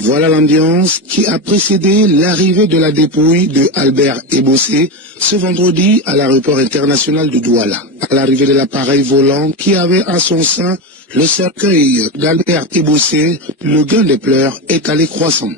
Voilà l'ambiance qui a précédé l'arrivée de la dépouille de Albert Ebossé ce vendredi à l'aéroport international de Douala. À l'arrivée de l'appareil volant qui avait à son sein le cercueil d'Albert Ebossé, le gain des pleurs est allé croissant.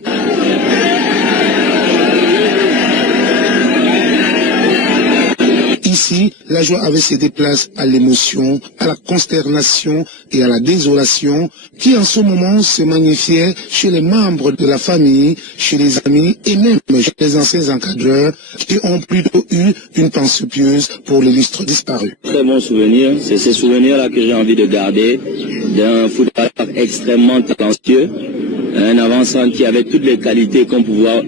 Ici, la joie avait cédé place à l'émotion, à la consternation et à la désolation qui en ce moment se magnifiait chez les membres de la famille, chez les amis et même chez les anciens encadreurs qui ont plutôt eu une pensée pieuse pour l'illustre disparu. Très bon souvenir, c'est ces souvenirs-là que j'ai envie de garder d'un footballeur extrêmement talentueux, un avançant qui avait toutes les qualités qu'on pouvait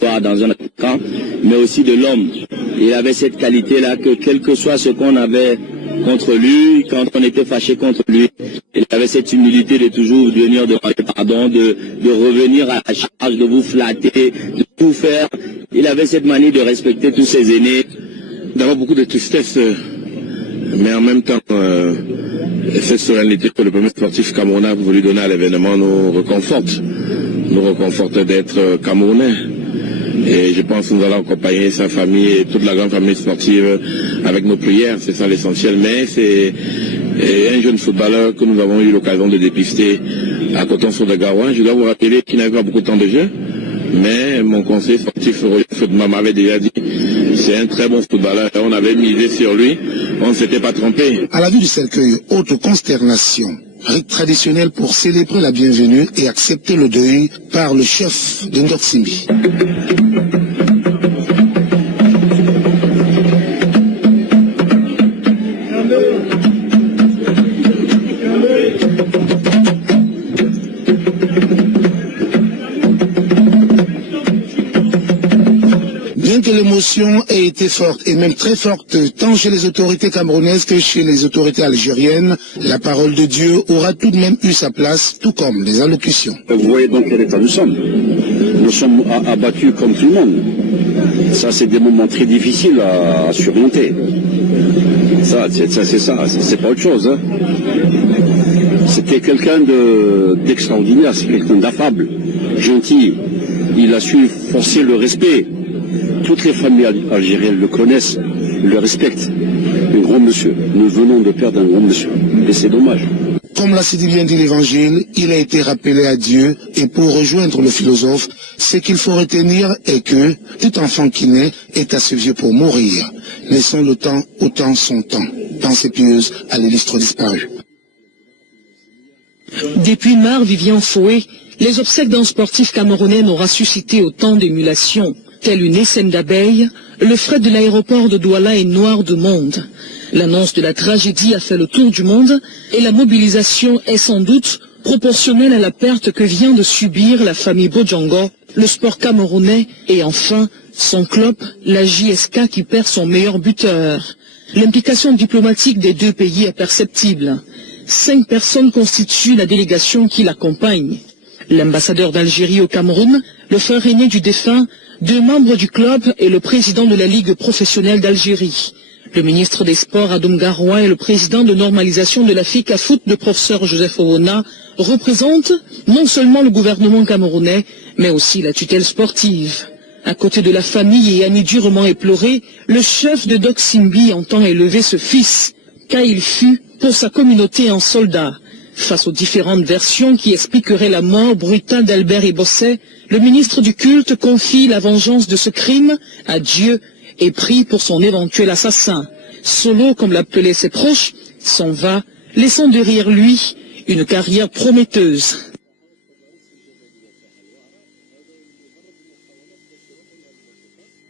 voir dans un attaquant, mais aussi de l'homme. Il avait cette qualité-là que quel que soit ce qu'on avait contre lui, quand on était fâché contre lui, il avait cette humilité de toujours venir demander pardon, de revenir à la charge, de vous flatter, de tout faire. Il avait cette manie de respecter tous ses aînés. D'abord beaucoup de tristesse, mais en même temps, cette solennité que le premier sportif camerounais a voulu donner à l'événement nous reconforte d'être camerounais. Et je pense que nous allons accompagner sa famille et toute la grande famille sportive avec nos prières, c'est ça l'essentiel. Mais c'est un jeune footballeur que nous avons eu l'occasion de dépister à Coton-sur-le-Garonne. Je dois vous rappeler qu'il n'avait pas beaucoup de temps de jeu, mais mon conseiller sportif m'avait déjà dit c'est un très bon footballeur. On avait misé sur lui, on ne s'était pas trompé. À la vue du cercueil, haute consternation. Rite traditionnel pour célébrer la bienvenue et accepter le deuil par le chef de Ndoksimbi. Bien que l'émotion ait été forte et même très forte tant chez les autorités camerounaises que chez les autorités algériennes, la parole de Dieu aura tout de même eu sa place, tout comme les allocutions. Vous voyez dans quel état nous sommes. Nous sommes abattus comme tout le monde. Ça, c'est des moments très difficiles à surmonter. Ça, c'est pas autre chose. Hein. C'était quelqu'un d'extraordinaire, c'est quelqu'un d'affable, gentil. Il a su forcer le respect. Toutes les familles algériennes le connaissent, le respectent. Un grand monsieur. Nous venons de perdre un grand monsieur. Et c'est dommage. Comme l'a si bien dit l'Évangile, il a été rappelé à Dieu. Et pour rejoindre le philosophe, ce qu'il faut retenir est que tout enfant qui naît est assez vieux pour mourir. Laissons le temps au temps son temps. Pensée pieuse à l'illustre disparu. Depuis Mar-Vivien Foé, les obsèques d'un sportif camerounais n'aura suscité autant d'émulation. Telle une essaime d'abeilles, le fret de l'aéroport de Douala est noir de monde. L'annonce de la tragédie a fait le tour du monde et la mobilisation est sans doute proportionnelle à la perte que vient de subir la famille Bojangor, le sport camerounais et enfin son club, la JSK qui perd son meilleur buteur. L'implication diplomatique des deux pays est perceptible. 5 personnes constituent la délégation qui l'accompagne. L'ambassadeur d'Algérie au Cameroun, le frère aîné du défunt, 2 membres du club et le président de la Ligue professionnelle d'Algérie. Le ministre des Sports Adoum Garoua et le président de normalisation de la FICA Foot, le professeur Joseph Owona, représentent non seulement le gouvernement camerounais, mais aussi la tutelle sportive. À côté de la famille et Annie durement éplorée, le chef de Ndoksimbi entend élever ce fils, car il fut pour sa communauté un soldat. Face aux différentes versions qui expliqueraient la mort brutale d'Albert Ebossé, le ministre du culte confie la vengeance de ce crime à Dieu et prie pour son éventuel assassin. Solo, comme l'appelaient ses proches, s'en va, laissant derrière lui une carrière prometteuse.